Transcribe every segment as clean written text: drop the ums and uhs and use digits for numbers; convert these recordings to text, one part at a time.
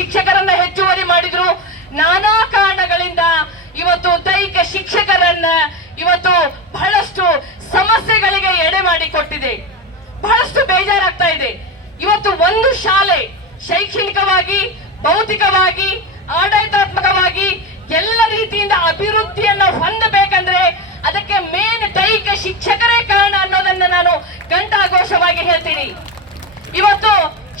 ಶಿಕ್ಷಕರನ್ನ ಹೆಚ್ಚುವರಿ ಮಾಡಿದ್ರು. ನಾನಾ ಕಾರಣಗಳಿಂದ ಇವತ್ತು ದೈಹಿಕ ಶಿಕ್ಷಕರನ್ನ ಇವತ್ತು ಬಹಳಷ್ಟು ಸಮಸ್ಯೆಗಳಿಗೆ ಎಡೆ ಮಾಡಿಕೊಟ್ಟಿದೆ. ಬಹಳಷ್ಟು ಬೇಜಾರಾಗ್ತಾ ಇದೆ. ಇವತ್ತು ಒಂದು ಶಾಲೆ ಶೈಕ್ಷಣಿಕವಾಗಿ, ಭೌತಿಕವಾಗಿ, ಆಡಳಿತಾತ್ಮಕವಾಗಿ ಎಲ್ಲ ರೀತಿಯಿಂದ ಅಭಿವೃದ್ಧಿಯನ್ನ ಹೊಂದಬೇಕಂದ್ರೆ ಅದಕ್ಕೆ ಮೇನ್ ದೈಹಿಕ ಶಿಕ್ಷಕರೇ ಕಾರಣ ಅನ್ನೋದನ್ನ ನಾನು ಘಂಟಾಘೋಷವಾಗಿ ಹೇಳ್ತೀನಿ. ಇವತ್ತು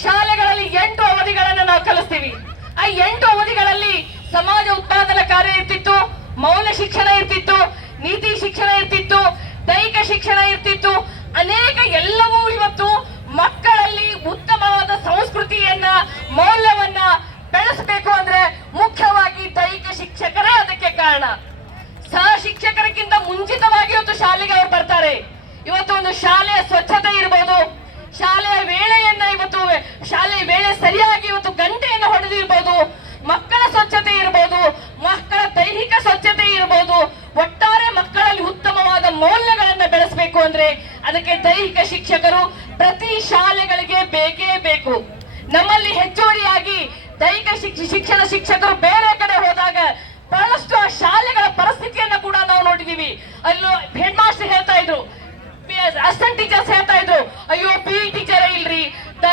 ಶಾಲೆಗಳಲ್ಲಿ 8 ಅವಧಿಗಳನ್ನ ನಾವು ಕಲಿಸ್ತೀವಿ. ಆ 8 ಅವಧಿಗಳಲ್ಲಿ ಸಮಾಜ ಉತ್ಪಾದನಾ ಕಾರ್ಯ ಇರ್ತಿತ್ತು, ಮೌಲ್ಯ ಶಿಕ್ಷಣ ಇರ್ತಿತ್ತು, ನೀತಿ ಶಿಕ್ಷಣ ಇರ್ತಿತ್ತು, ದೈಹಿಕ ಶಿಕ್ಷಣ ಇರ್ತಿತ್ತು. ಅನೇಕ ಎಲ್ಲವೂ ಇವತ್ತು ಮಕ್ಕಳಲ್ಲಿ ಉತ್ತಮವಾದ ಸಂಸ್ಕೃತಿಯನ್ನ, ಮೌಲ್ಯವನ್ನ ಬೆಳೆಸಬೇಕು ಅಂದ್ರೆ ಮುಖ್ಯವಾಗಿ ದೈಹಿಕ ಶಿಕ್ಷಕರೇ ಅದಕ್ಕೆ ಕಾರಣ. ಸಹ ಶಿಕ್ಷಕರಿಗಿಂತ ಮುಂಚಿತವಾಗಿ ಇವತ್ತು ಶಾಲೆಗೆ ಅವರು ಬರ್ತಾರೆ. ಇವತ್ತು ಒಂದು ಶಾಲೆಯ ಸ್ವಚ್ಛತೆ ಇರ್ಬೋದು, ಶಾಲೆಯ ವೇಳೆಯನ್ನ ಇವತ್ತು ಶಾಲೆಯ ವೇಳೆ ಸರಿಯಾಗಿ ಇವತ್ತು ಗಂಟೆಯನ್ನು ಹೊಡೆದಿರ್ಬೋದು, ಮಕ್ಕಳ ಸ್ವಚ್ಛತೆ ಇರ್ಬೋದು, ಮಕ್ಕಳ ದೈಹಿಕ ಸ್ವಚ್ಛತೆ ಇರ್ಬೋದು. ಒಟ್ಟಾರೆ ಮಕ್ಕಳಲ್ಲಿ ಉತ್ತಮವಾದ ಮೌಲ್ಯಗಳನ್ನ ಬೆಳೆಸಬೇಕು ಅಂದ್ರೆ ಅದಕ್ಕೆ ದೈಹಿಕ ಶಿಕ್ಷಕರು ಪ್ರತಿ ಶಾಲೆಗಳಿಗೆ ಬೇಕೇ ಬೇಕು. ನಮ್ಮಲ್ಲಿ ಹೆಚ್ಚುವರಿಯಾಗಿ ದೈಹಿಕ ಶಿಕ್ಷಣ ಶಿಕ್ಷಕರು ಬೇರೆ ಕಡೆ ಹೋದಾಗ ಬಹಳಷ್ಟು ಆ ಶಾಲೆಗಳ ಪರಿಸ್ಥಿತಿಯನ್ನ ಕೂಡ ನಾವು ನೋಡಿದೀವಿ. ಅಲ್ಲೂ ಹೆಡ್ ಮಾಸ್ಟರ್ ಹೇಳ್ತಾ ಇದ್ರು, ಅಸಿಸ್ಟೆಂಟ್ ಟೀಚರ್ಸ್ ಹೇಳ್ತಾ ಇದ್ರು, ಅಯ್ಯೋ PE ಟೀಚರ್ ಇಲ್ರಿ,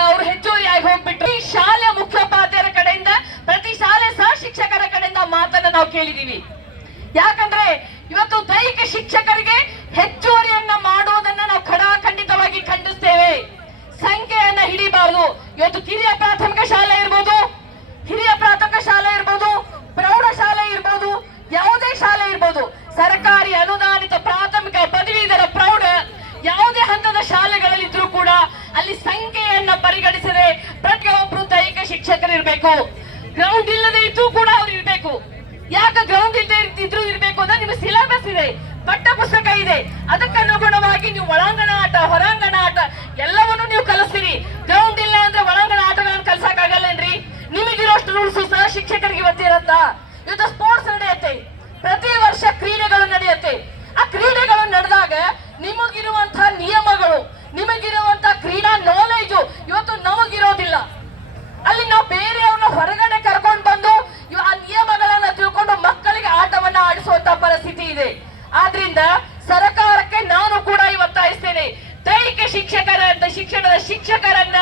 ಅವ್ರು ಹೆಚ್ಚುವರಿಯಾಗಿ ಹೋಗ್ಬಿಟ್ರು. ಈ ಶಾಲೆ ಮುಖ್ಯೋಪಾಧ್ಯಾಯರ ಕಡೆಯಿಂದ, ಪ್ರತಿ ಶಾಲೆ ಸಹ ಶಿಕ್ಷಕರ ಕಡೆಯಿಂದ ಮಾತನ್ನ ನಾವು ಕೇಳಿದೀವಿ. ಯಾಕಂದ್ರೆ ಇವತ್ತು ದೈಹಿಕ ಶಿಕ್ಷಕರಿಗೆ ಹೆಚ್ಚುವರಿಯನ್ನ ಮಾಡೋದನ್ನ ನಾವು ಖಂಡಿತವಾಗಿ ಖಂಡಿಸ್ತೇವೆ. ಸಂಖ್ಯೆಯನ್ನ ಹಿಡಿಬಾರದು. ಇವತ್ತು ಕಿರಿಯ ಪ್ರಾಥಮಿಕ ಶಾಲೆ ಇರ್ಬೋದು, ಹಿರಿಯ ಪ್ರಾಥಮಿಕ ಶಾಲೆ ಇರ್ಬೋದು, ಪ್ರೌಢಶಾಲೆ ಇರ್ಬೋದು, ಯಾವುದೇ ಶಾಲೆ ಇರ್ಬೋದು, ಸರ್ಕಾರಿ ಅನುದಾನಿತ ಪ್ರಾಥಮಿಕ ಪದವೀಧರ ಪ್ರೌಢ ಯಾವುದೇ ಹಂತದ ಶಾಲೆಗಳಲ್ಲಿ ಇದ್ರೂ ಕೂಡ ಅಲ್ಲಿ ಸಂಖ್ಯೆಯನ್ನ ಪರಿಗಣಿಸದೆ ಪ್ರತಿಯೊಬ್ಬರು ದೈಹಿಕ ಶಿಕ್ಷಕರು ಇರಬೇಕು. ಗ್ರೌಂಡ್ ಇಲ್ಲದೆ ಇದ್ರೂ ಕೂಡ ಅವ್ರು ಇರ್ಬೇಕು. ಯಾಕೆ ಗ್ರೌಂಡ್ ಇಲ್ಲದೆ ಇದ್ರು ಇರ್ಬೇಕು ಅಂದ್ರೆ ನಿಮ್ಮ ಸಿಲೆಬಸ್ ಇದೆ, ಪಠ್ಯ ಪುಸ್ತಕ ಇದೆ, ಅದಕ್ಕನುಗುಣವಾಗಿ ನೀವು ಒಳಾಂಗಣ ಆಟ, ಹೊರಾಂಗಣ ಆಟ ಎಲ್ಲವನ್ನೂ ನೀವು ಕಲಿಸ್ತೀರಿ. ಗ್ರೌಂಡ್ ಇಲ್ಲ ಅಂದ್ರೆ ಒಳಾಂಗಣ ಆಟಗಳನ್ನು ಕಲ್ಸಕ್ ಆಗಲ್ಲೇನ್ರಿ? ನಿಮಗಿರೋಷ್ಟು ರೂಲ್ಸ್ ಸಹ ಶಿಕ್ಷಕರಿಗೆ ಇವತ್ತಿರತ್ತ. ಇವತ್ತು ಸ್ಪೋರ್ಟ್ಸ್ ನಡೆಯುತ್ತೆ, ಪ್ರತಿ ವರ್ಷ ಕ್ರೀಡೆಗಳು ನಡೆಯುತ್ತೆ. ಆ ಕ್ರೀಡೆಗಳು ನಡೆದಾಗ ನಿಮಗಿರುವಂತಹ ನಿಯಮಗಳು, ನಿಮಗಿರುವಂತಹ ಕ್ರೀಡಾ ನಾಲೆಜು ಇವತ್ತು ನಮಗಿರೋದಿಲ್ಲ. ಅಲ್ಲಿ ನಾವು ಬೇರೆಯವ್ರನ್ನ ಹೊರಗಡೆ ಕರ್ಕೊಂಡು ಬಂದು ಆ ನಿಯಮಗಳನ್ನ ತಿಳ್ಕೊಂಡು ಮಕ್ಕಳಿಗೆ ಆಟವನ್ನ ಆಡಿಸುವಂತ ಪರಿಸ್ಥಿತಿ ಇದೆ. ಆದ್ರಿಂದ ಸರ್ಕಾರಕ್ಕೆ ನಾನು ಕೂಡ ಇವತ್ತಾಯಿಸ್ತೇನೆ, ದೈಹಿಕ ಶಿಕ್ಷಣದ ಶಿಕ್ಷಕರನ್ನ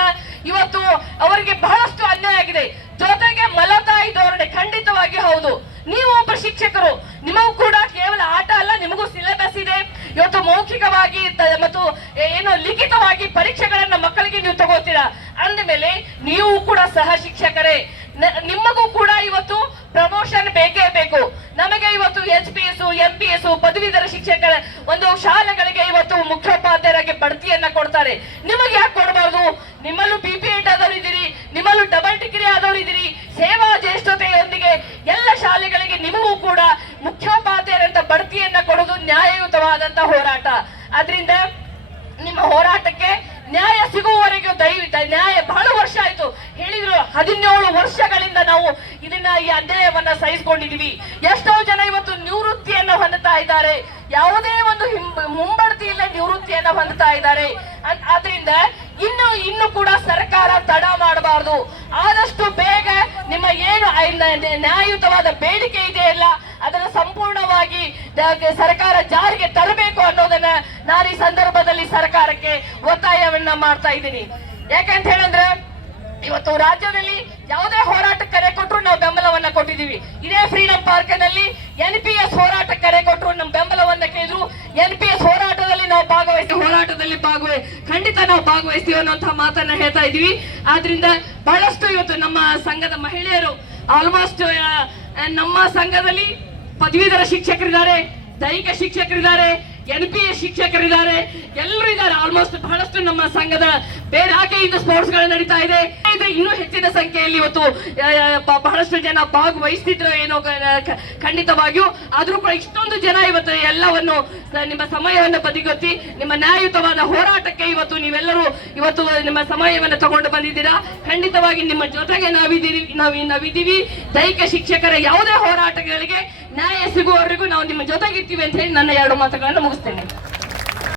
ಇವತ್ತು ಅವರಿಗೆ ಬಹಳಷ್ಟು ಅನ್ಯಾಯ ಆಗಿದೆ. ಜೊತೆಗೆ ಮಲತಾಯಿ ಧೋರಣೆ ಖಂಡಿತವಾಗಿ ಹೌದು. ನೀವು ಒಬ್ಬ ಶಿಕ್ಷಕರು, ನಿಮಗೂ ಕೂಡ ಕೇವಲ ಆಟ ಅಲ್ಲ, ನಿಮಗೂ ಸಿಲೆಬಸ್ ಇದೆ. ಇವತ್ತು ಮೌಖಿಕವಾಗಿ ಮತ್ತು ಏನು ಲಿಖಿತವಾಗಿ ಪರೀಕ್ಷೆಗಳನ್ನ ಮಕ್ಕಳಿಗೆ ನೀವು ತಗೋತೀರಾ ಅಂದ ಮೇಲೆ ನೀವು ಕೂಡ ಸಹ ಶಿಕ್ಷಕರೇ. ನಿಮಗೂ ಕೂಡ ಇವತ್ತು ಪ್ರಮೋಷನ್ ಬೇಕೇ ಬೇಕು. ನಮಗೆ ಇವತ್ತು HPS, MPS ಪದವೀಧರ ಶಿಕ್ಷಕರ ಒಂದು ಶಾಲೆಗಳಿಗೆ ಇವತ್ತು ಮುಖ್ಯೋಪಾಧ್ಯಾಯರಾಗಿ ಬಡ್ತಿಯನ್ನ ಕೊಡ್ತಾರೆ. ನಿಮಗೆ ಯಾಕೆ ಕೊಡಬಾರ್ದು? ನಿಮ್ಮಲ್ಲೂ BP.Ed ಆದವರು ಇದ್ದೀರಿ, ನಿಮ್ಮಲ್ಲೂ ಡಬಲ್ ಡಿಗ್ರಿ ಆದವರು ಇದ್ದೀರಿ. ಸೇವಾ ಜ್ಯೇಷ್ಠತೆಯೊಂದಿಗೆ ಎಲ್ಲ ಶಾಲೆಗಳಿಗೆ ನಿಮಗೂ ಕೂಡ ಮುಖ್ಯೋಪಾಧ್ಯಾಯರಂತ ಬಡ್ತಿಯನ್ನ ಕೊಡೋದು ನ್ಯಾಯಯುತವಾದಂತ ಹೋರಾಟ. ಆದ್ರಿಂದ ನಿಮ್ಮ ಹೋರಾಟಕ್ಕೆ ನ್ಯಾಯ ಸಿಗುವವರೆಗೂ ನ್ಯಾಯ ಬಹಳ ವರ್ಷ ಆಯ್ತು ಹೇಳಿದ್ರು. 17 ವರ್ಷಗಳಿಂದ ನಾವು ಇದನ್ನ ಈ ಅನ್ಯಾಯವನ್ನ ಸಹಿಸಿಕೊಂಡಿದೀವಿ. ಎಷ್ಟೋ ಜನ ಇವತ್ತು ನಿವೃತ್ತಿಯನ್ನ ಹೊಂದುತ್ತಾ ಇದ್ದಾರೆ, ಯಾವುದೇ ಒಂದು ಮುಂಬಡ್ತಿ ಇಲ್ಲ ನಿವೃತ್ತಿಯನ್ನ ಹೊಂದುತ್ತಾ ಇದ್ದಾರೆ. ಆದ್ರಿಂದ ಇನ್ನು ಕೂಡ ಸರ್ಕಾರ ತಡ ಮಾಡಬಾರದು. ಆದಷ್ಟು ಬೇಗ ನಿಮ್ಮ ಏನು ನ್ಯಾಯಯುತವಾದ ಬೇಡಿಕೆ ಇದೆಯಲ್ಲ ಅದನ್ನ ಸಂಪೂರ್ಣವಾಗಿ ಸರ್ಕಾರ ಜಾರಿಗೆ ತರಬೇಕು ಅನ್ನೋದನ್ನ ನಾನು ಈ ಸಂದರ್ಭದಲ್ಲಿ ಸರ್ಕಾರಕ್ಕೆ ಒತ್ತಾಯವನ್ನ ಮಾಡ್ತಾ ಇದ್ದೀನಿ. ಯಾಕಂತ ಹೇಳಿದ್ರೆ ಇವತ್ತು ರಾಜ್ಯದಲ್ಲಿ ಯಾವುದೇ ಹೋರಾಟಕ್ಕೆ ಕರೆ ಕೊಟ್ಟರು ನಾವು ಬೆಂಬಲವನ್ನ ಕೊಟ್ಟಿದ್ದೀವಿ. ಇದೇ ಫ್ರೀಡಂ ಪಾರ್ಕ್ ನಲ್ಲಿ NPS ಹೋರಾಟಕ್ಕೆ ಕರೆ ಕೊಟ್ಟರು ನಮ್ಮ ಬೆಂಬಲವನ್ನ ಕೇಳಿದ್ರು. NPS ಹೋರಾಟದಲ್ಲಿ ನಾವು ಖಂಡಿತ ನಾವು ಭಾಗವಹಿಸ್ತೀವಿ ಅನ್ನುವಂತಹ ಮಾತನ್ನ ಹೇಳ್ತಾ ಇದೀವಿ. ಆದ್ರಿಂದ ಬಹಳಷ್ಟು ಇವತ್ತು ನಮ್ಮ ಸಂಘದ ಮಹಿಳೆಯರು ಆಲ್ಮೋಸ್ಟ್ ನಮ್ಮ ಸಂಘದಲ್ಲಿ ಪದವೀಧರ ಶಿಕ್ಷಕರಿದ್ದಾರೆ, ದೈಹಿಕ ಶಿಕ್ಷಕರಿದ್ದಾರೆ, NPS ಶಿಕ್ಷಕರಿದ್ದಾರೆ, ಎಲ್ಲರೂ ಇದ್ದಾರೆ. ಆಲ್ಮೋಸ್ಟ್ ಬಹಳಷ್ಟು ನಮ್ಮ ಸಂಘದ ಬೇರೆ ಆಕೆಯಿಂದ ಸ್ಪೋರ್ಟ್ಸ್ ಗಳು ನಡೀತಾ ಇದೆ. ಇನ್ನೂ ಹೆಚ್ಚಿನ ಸಂಖ್ಯೆಯಲ್ಲಿ ಇವತ್ತು ಬಹಳಷ್ಟು ಜನ ಭಾಗವಹಿಸ್ತಿದ್ರು ಏನೋ ಖಂಡಿತವಾಗಿಯೂ. ಆದ್ರೂ ಕೂಡ ಇಷ್ಟೊಂದು ಜನ ಇವತ್ತು ಎಲ್ಲವನ್ನು ನಿಮ್ಮ ಸಮಯವನ್ನು ಬದಿಗೊತ್ತಿ ನಿಮ್ಮ ನ್ಯಾಯಯುತವಾದ ಹೋರಾಟಕ್ಕೆ ಇವತ್ತು ನೀವೆಲ್ಲರೂ ಇವತ್ತು ನಿಮ್ಮ ಸಮಯವನ್ನು ತಗೊಂಡು ಬಂದಿದ್ದೀರಾ. ಖಂಡಿತವಾಗಿ ನಿಮ್ಮ ಜೊತೆಗೆ ನಾವಿದ್ದೀವಿ. ದೈಹಿಕ ಶಿಕ್ಷಕರ ಯಾವುದೇ ಹೋರಾಟಗಳಿಗೆ ನ್ಯಾಯ ಸಿಗುವವರೆಗೂ ನಾವು ನಿಮ್ಮ ಜೊತೆಗಿರ್ತೀವಿ ಅಂತ ಹೇಳಿ ನನ್ನ 2 ಮಾತುಗಳನ್ನು ಮುಗಿಸ್ತೇನೆ.